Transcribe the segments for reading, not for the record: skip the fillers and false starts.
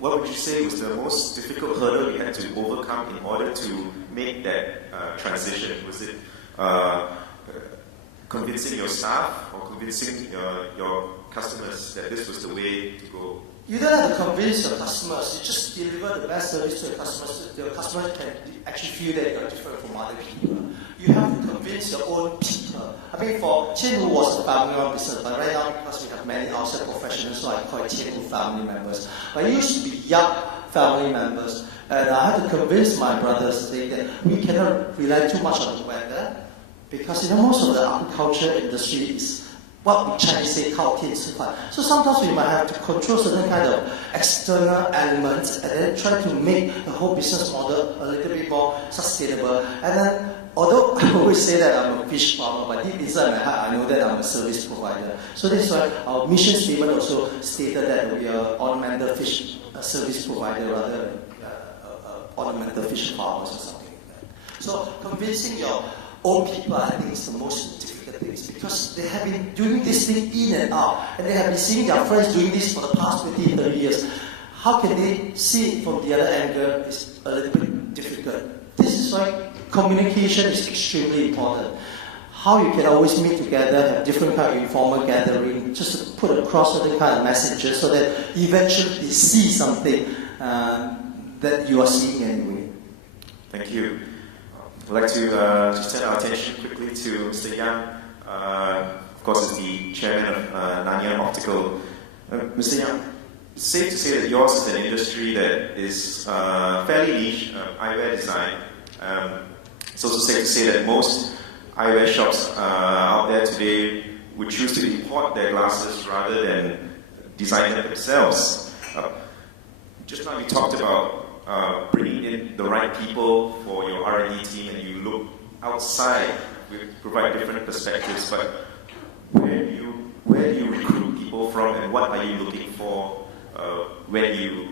what would you say was the most difficult hurdle you had to overcome in order to make that transition? Was it convincing your staff or convincing your customers that this was the way to go? You don't have to convince your customers. You just deliver the best service to your customers. Your customers can actually feel that you're different from other people. You have to convince your own people. I mean, for Qianhu was a family-run business, but right now because we have many outside professionals, so I call it Qianhu family members. But it used to be young family members, and I had to convince my brothers that we cannot rely too much on the weather, because most of the agriculture industry is what we Chinese say 靠天吃饭. So sometimes we might have to control certain kind of external elements and then try to make the whole business model a little bit more sustainable. And then, although I always say that I'm a fish farmer, but deep inside my heart I know that I'm a service provider. So that's why our mission statement also stated that we are ornamental fish service provider rather than ornamental fish farmers or something like that. So convincing your own people, I think, is the most difficult thing, because they have been doing this thing in and out, and they have been seeing their friends doing this for the past 20, 30 years. How can they see it from the other angle? It's a little bit difficult. This is why communication is extremely important. How you can always meet together, have different kind of informal gathering, just to put across certain kind of messages so that eventually they see something that you are seeing anyway. Thank you. I'd like to just turn our attention quickly to Mr. Yang. Of course, is the chairman of Nanyang Optical. Mr. Yang, it's safe to say that yours is an industry that is fairly niche, eyewear design. It's also safe to say that most eyewear shops out there today would choose to import their glasses rather than design them themselves. Just now you talked about bringing in the right people for your R&D team, and you look outside, we provide different perspectives, but where do you recruit people from, and what are you looking for when you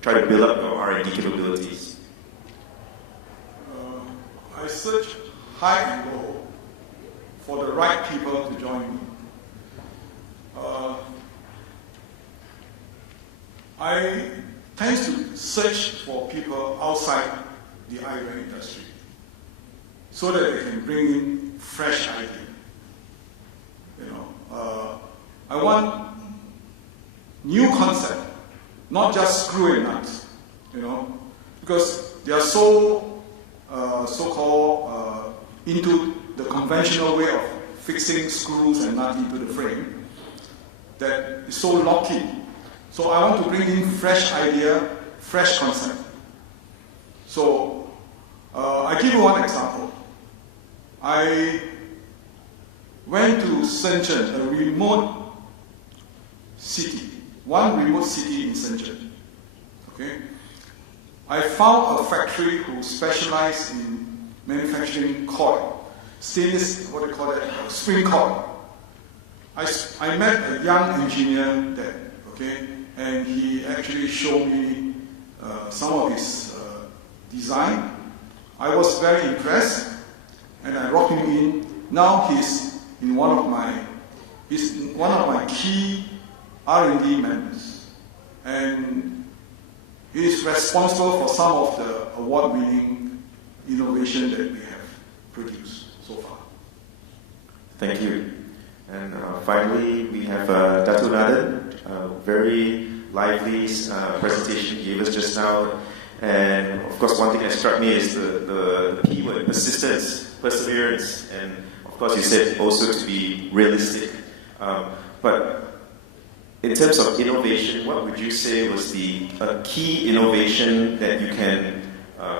try to build up your R&D capabilities? I search high and low for the right people to join me. I tend to search for people outside the eyewear industry so that they can bring in fresh ideas. I want new concept, not just screw and nuts, because they are so-called into the conventional way of fixing screws and nuts into the frame that is so locky. So I want to bring in fresh idea, fresh concept. So I give you one example. I went to Shenzhen, a remote city, one remote city in Shenzhen. Okay, I found a factory who specialized in manufacturing coil, stainless, what do you call it, spring coil. I met a young engineer there, okay, and he actually showed me some of his design. I was very impressed, and I brought him in. Now he's one of my key R&D members, and he is responsible for some of the award-winning innovation that we have produced so far. Thank you. And finally, we have Datu Naden, a very lively presentation he gave us just now. And of course, one thing that struck me is the P word, persistence, perseverance, and of course, you said also to be realistic. But in terms of innovation, what would you say was the key innovation that you can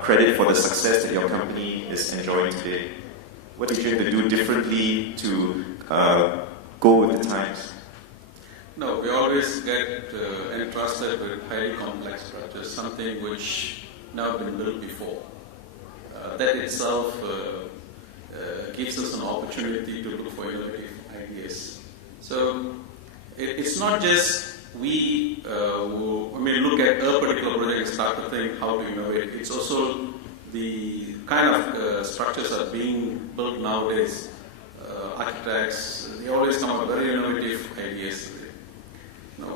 credit for the success that your company is enjoying today? What did you have to do differently to go with the times? No, we always get entrusted with highly complex structures, something which never been built before. That itself gives us an opportunity to look for innovative ideas. So it's not just we look at a particular project and start to think how to innovate. It's also the kind of structures that are being built nowadays. Architects, they always come up with very innovative ideas.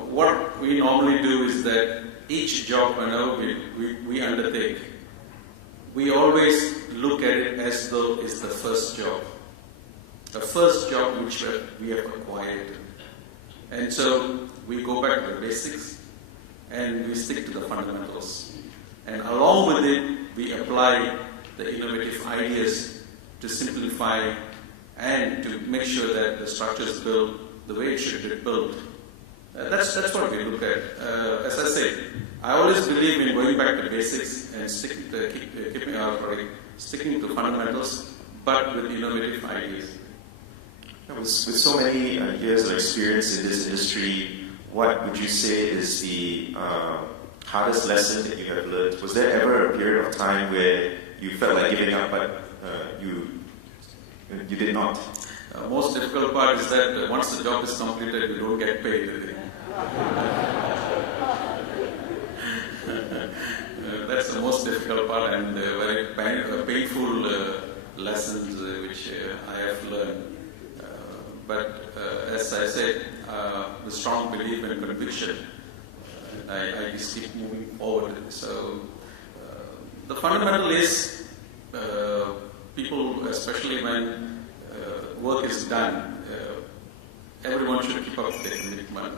What we normally do is that each job we undertake, we always look at it as though it's the first job. The first job which we have acquired. And so we go back to the basics and we stick to the fundamentals. And along with it, we apply the innovative ideas to simplify and to make sure that the structure is built the way it should be built. That's what we look at. As I said, I always believe in going back to basics and sticking to fundamentals, but with innovative ideas. With so many years of experience in this industry, what would you say is the hardest lesson that you have learned? Was there ever a period of time where you felt like giving up, but you did not? Most difficult part is that once the job is completed, you don't get paid. That's the most difficult part and very painful lessons which I have learned. But as I said, with strong belief and conviction, I just keep moving forward. So the fundamental is people, especially when work is done, everyone should keep up their commitment.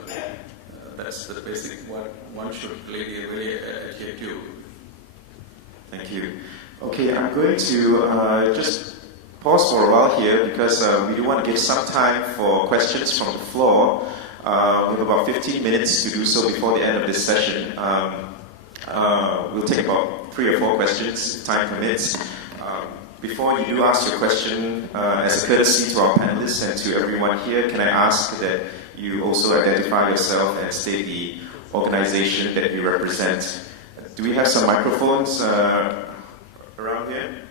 That's the basic what one should really adhere to. Thank you. Okay, I'm going to just pause for a while here because we do want to give some time for questions from the floor. We have about 15 minutes to do so before the end of this session. We'll take about 3 or 4 questions if time permits. Before you do ask your question, as a courtesy to our panelists and to everyone here, can I ask that you also identify yourself and state the organization that you represent? Do we have some microphones around here?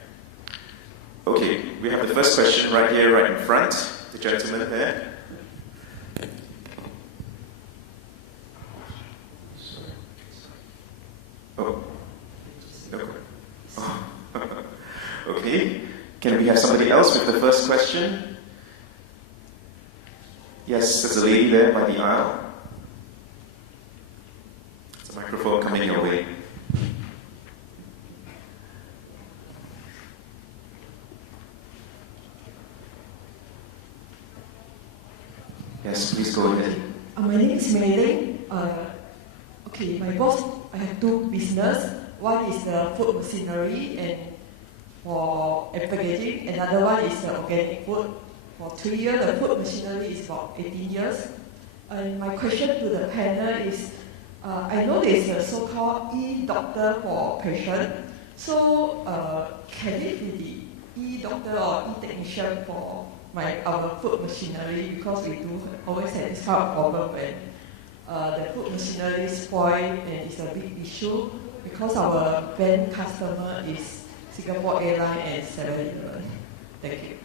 Okay, we have the first question right here, right in front. The gentleman there. Oh. No. Oh. Okay. Can we have somebody else with the first question? Yes, there's a lady there by the aisle. There's a microphone coming your way. Yes, please go ahead. My name is Mei Ling. Okay, my boss, I have 2 business. One is the food machinery and for packaging. Another one is the organic food. For 3 years, the food machinery is about 18 years. And my question to the panel is, I know there is a so-called e-doctor for patient. So can it be the e-doctor or e-technician for our food machinery, because we do always have this kind of problem when the food machinery spoil and it's a big issue because our main customer is Singapore Airlines and 7-Eleven. Thank you.